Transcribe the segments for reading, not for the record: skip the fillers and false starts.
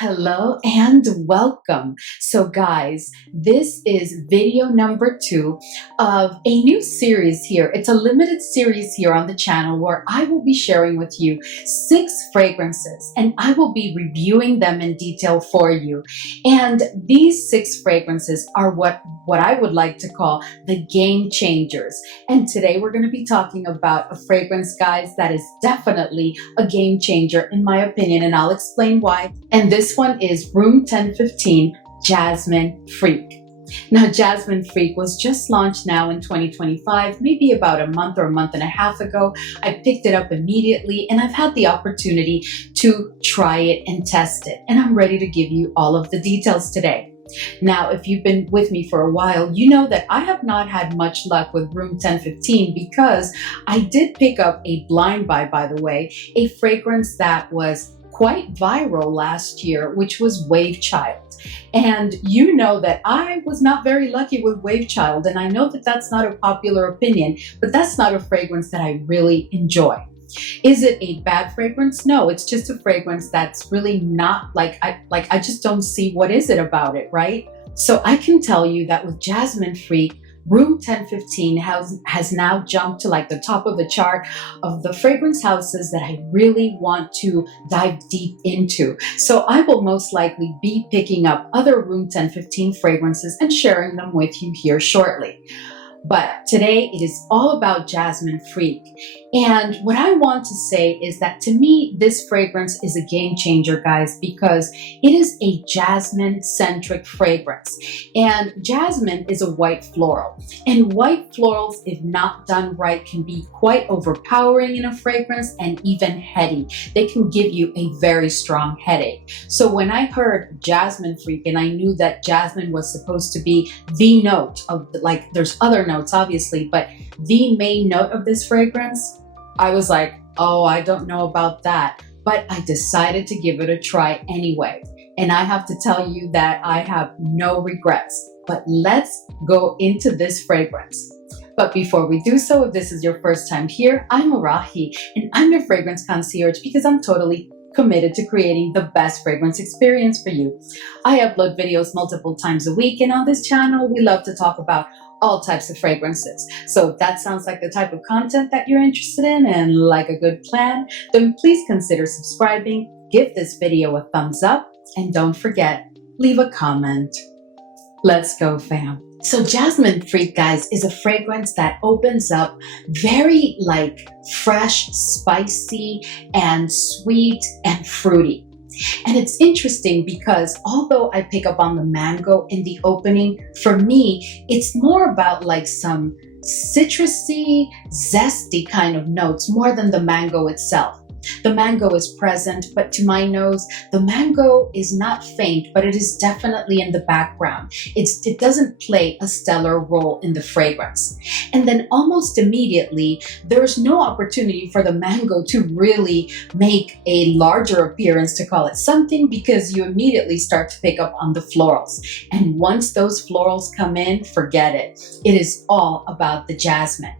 Hello and welcome. So guys, this is video number 2 of a new series here. It's a limited series here on the channel where I will be sharing with you 6 fragrances and I will be reviewing them in detail for you. And these 6 fragrances are what I would like to call the game changers. And today we're going to be talking about a fragrance, guys, that is definitely a game changer in my opinion, and I'll explain why. And this one is Room 1015 Jasmine Freak. Now, Jasmine Freak was just launched now in 2025, maybe about a month or a month and a half ago. I picked it up immediately and I've had the opportunity to try it and test it. And I'm ready to give you all of the details today. Now, if you've been with me for a while, you know that I have not had much luck with Room 1015 because I did pick up a blind buy, by the way, a fragrance that was quite viral last year, which was Wave Child. And you know that I was not very lucky with Wave Child, and I know that that's not a popular opinion, but that's not a fragrance that I really enjoy. Is it a bad fragrance? No, it's just a fragrance that's really not I just don't see what is it about it, right? So I can tell you that with Jasmine Freak, Room 1015 has now jumped to like the top of the chart of the fragrance houses that I really want to dive deep into. So I will most likely be picking up other Room 1015 fragrances and sharing them with you here shortly. But today it is all about Jasmine Freak. And what I want to say is that to me, this fragrance is a game changer, guys, because it is a jasmine-centric fragrance. And jasmine is a white floral. And white florals, if not done right, can be quite overpowering in a fragrance and even heady. They can give you a very strong headache. So when I heard Jasmine Freak, and I knew that jasmine was supposed to be the note of, like, there's other notes obviously, but the main note of this fragrance, I was like, oh, I don't know about that. But I decided to give it a try anyway. And I have to tell you that I have no regrets. But let's go into this fragrance. But before we do so, if this is your first time here, I'm Arahi, and I'm your fragrance concierge because I'm totally committed to creating the best fragrance experience for you. I upload videos multiple times a week, and on this channel, we love to talk about all types of fragrances. So if that sounds like the type of content that you're interested in and like a good plan, then please consider subscribing, give this video a thumbs up, and don't forget, leave a comment. Let's go, fam. So Jasmine Freak, guys, is a fragrance that opens up very like fresh, spicy, and sweet and fruity. And it's interesting because although I pick up on the mango in the opening, for me, it's more about like some citrusy, zesty kind of notes more than the mango itself. The mango is present, but to my nose, the mango is not faint, but it is definitely in the background. It doesn't play a stellar role in the fragrance. And then almost immediately, there's no opportunity for the mango to really make a larger appearance, to call it something, because you immediately start to pick up on the florals. And once those florals come in, forget it. It is all about the jasmine.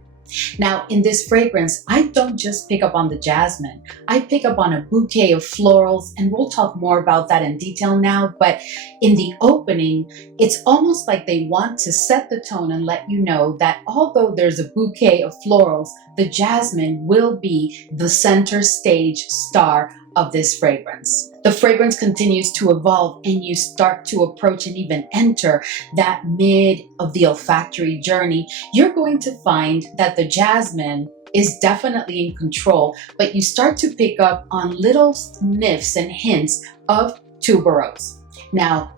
Now, in this fragrance, I don't just pick up on the jasmine. I pick up on a bouquet of florals, and we'll talk more about that in detail now. But in the opening, it's almost like they want to set the tone and let you know that although there's a bouquet of florals, the jasmine will be the center stage star of this fragrance. The fragrance continues to evolve and you start to approach and even enter that mid of the olfactory journey. You're going to find that the jasmine is definitely in control, but you start to pick up on little sniffs and hints of tuberose. Now,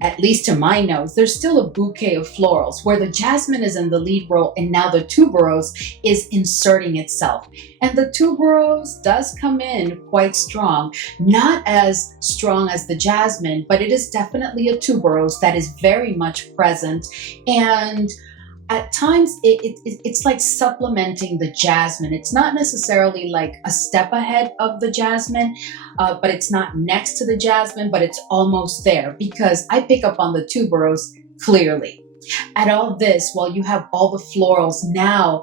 at least to my nose, there's still a bouquet of florals where the jasmine is in the lead role and now the tuberose is inserting itself. And the tuberose does come in quite strong, not as strong as the jasmine, but it is definitely a tuberose that is very much present. And at times it's like supplementing the jasmine. It's not necessarily like a step ahead of the jasmine, but it's not next to the jasmine, but it's almost there because I pick up on the tuberose clearly. At all this, while you have all the florals now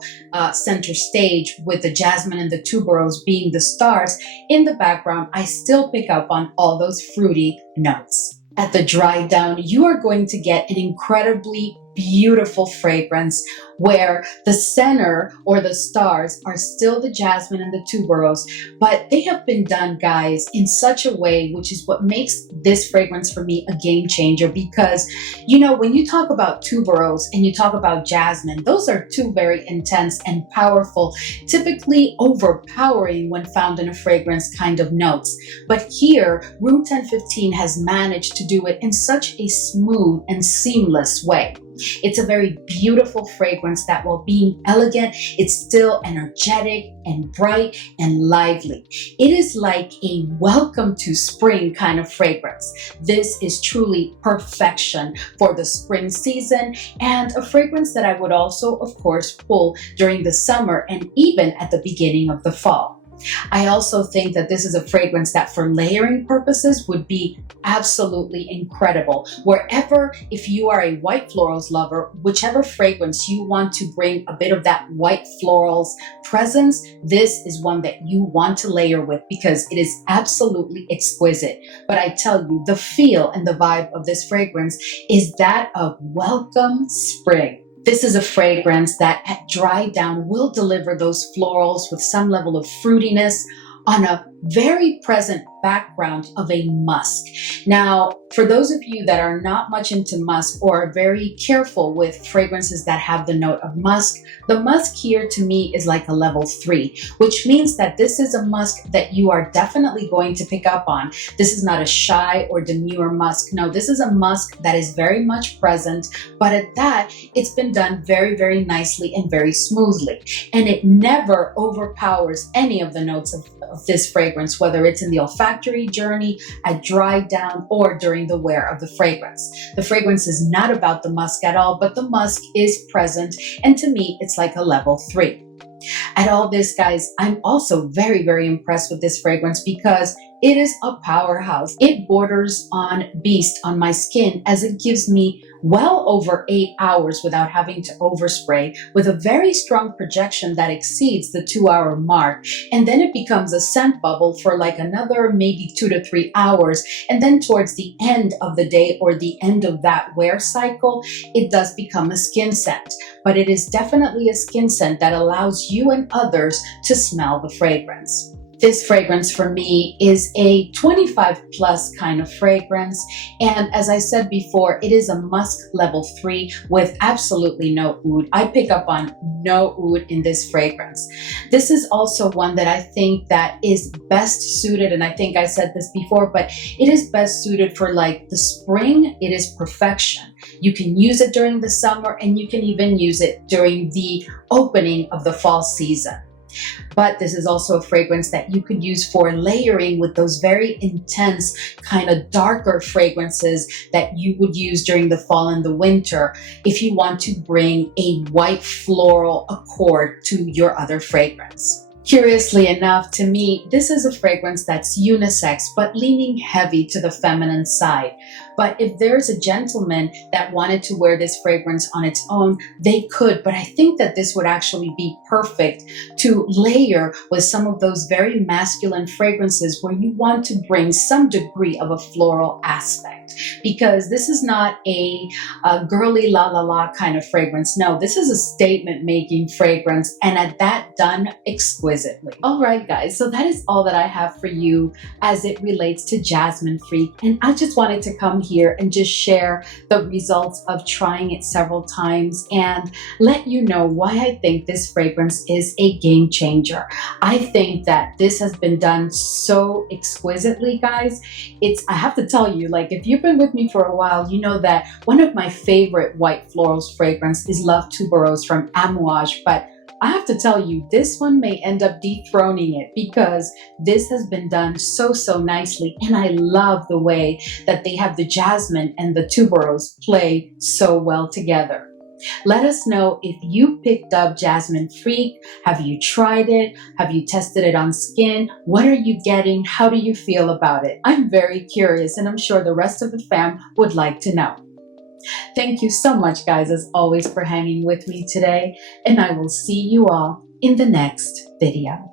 center stage with the jasmine and the tuberose being the stars, in the background, I still pick up on all those fruity notes. At the dry down, you are going to get an incredibly beautiful fragrance where the center or the stars are still the jasmine and the tuberose, but they have been done, guys, in such a way, which is what makes this fragrance for me a game changer. Because, you know, when you talk about tuberose and you talk about jasmine, those are two very intense and powerful, typically overpowering when found in a fragrance kind of notes. But here, Room 1015 has managed to do it in such a smooth and seamless way. It's a very beautiful fragrance that, while being elegant, it's still energetic and bright and lively. It is like a welcome to spring kind of fragrance. This is truly perfection for the spring season, and a fragrance that I would also, of course, pull during the summer and even at the beginning of the fall. I also think that this is a fragrance that for layering purposes would be absolutely incredible. Wherever, if you are a white florals lover, whichever fragrance you want to bring a bit of that white florals presence, this is one that you want to layer with because it is absolutely exquisite. But I tell you, the feel and the vibe of this fragrance is that of welcome spring. This is a fragrance that at dry down will deliver those florals with some level of fruitiness on a very present background of a musk. Now, for those of you that are not much into musk or are very careful with fragrances that have the note of musk, the musk here to me is like a level 3, which means that this is a musk that you are definitely going to pick up on. This is not a shy or demure musk. No, this is a musk that is very much present, but at that, it's been done very, very nicely and very smoothly. And it never overpowers any of the notes of this fragrance, whether it's in the olfactory journey, at dry down, or during the wear of the fragrance. The fragrance is not about the musk at all, but the musk is present, and to me, it's like a level 3. At all this, guys, I'm also very, very impressed with this fragrance because it is a powerhouse. It borders on beast on my skin, as it gives me well over 8 hours without having to overspray, with a very strong projection that exceeds the 2-hour mark. And then it becomes a scent bubble for like another maybe 2 to 3 hours. And then towards the end of the day or the end of that wear cycle, it does become a skin scent. But it is definitely a skin scent that allows you and others to smell the fragrance. This fragrance for me is a 25 plus kind of fragrance. And as I said before, it is a musk level 3 with absolutely no oud. I pick up on no oud in this fragrance. This is also one that I think that is best suited, and I think I said this before, but it is best suited for like the spring. It is perfection. You can use it during the summer, and you can even use it during the opening of the fall season. But this is also a fragrance that you could use for layering with those very intense, kind of darker fragrances that you would use during the fall and the winter if you want to bring a white floral accord to your other fragrance. Curiously enough, to me, this is a fragrance that's unisex, but leaning heavy to the feminine side. But if there's a gentleman that wanted to wear this fragrance on its own, they could. But I think that this would actually be perfect to layer with some of those very masculine fragrances where you want to bring some degree of a floral aspect. Because this is not a girly la la la kind of fragrance. No, this is a statement making fragrance, and at that, done exquisitely. All right, guys, so that is all that I have for you as it relates to Jasmine Freak. And I just wanted to come here and just share the results of trying it several times and let you know why I think this fragrance is a game changer. I think that this has been done so exquisitely, guys. I have to tell you, like, if you've been with me for a while, you know that one of my favorite white florals fragrance is Love Tuberose from Amouage, but I have to tell you, this one may end up dethroning it because this has been done so nicely, and I love the way that they have the jasmine and the tuberose play so well together. Let us know if you picked up Jasmine Freak. Have you tried it? Have you tested it on skin? What are you getting? How do you feel about it? I'm very curious, and I'm sure the rest of the fam would like to know. Thank you so much, guys, as always, for hanging with me today, and I will see you all in the next video.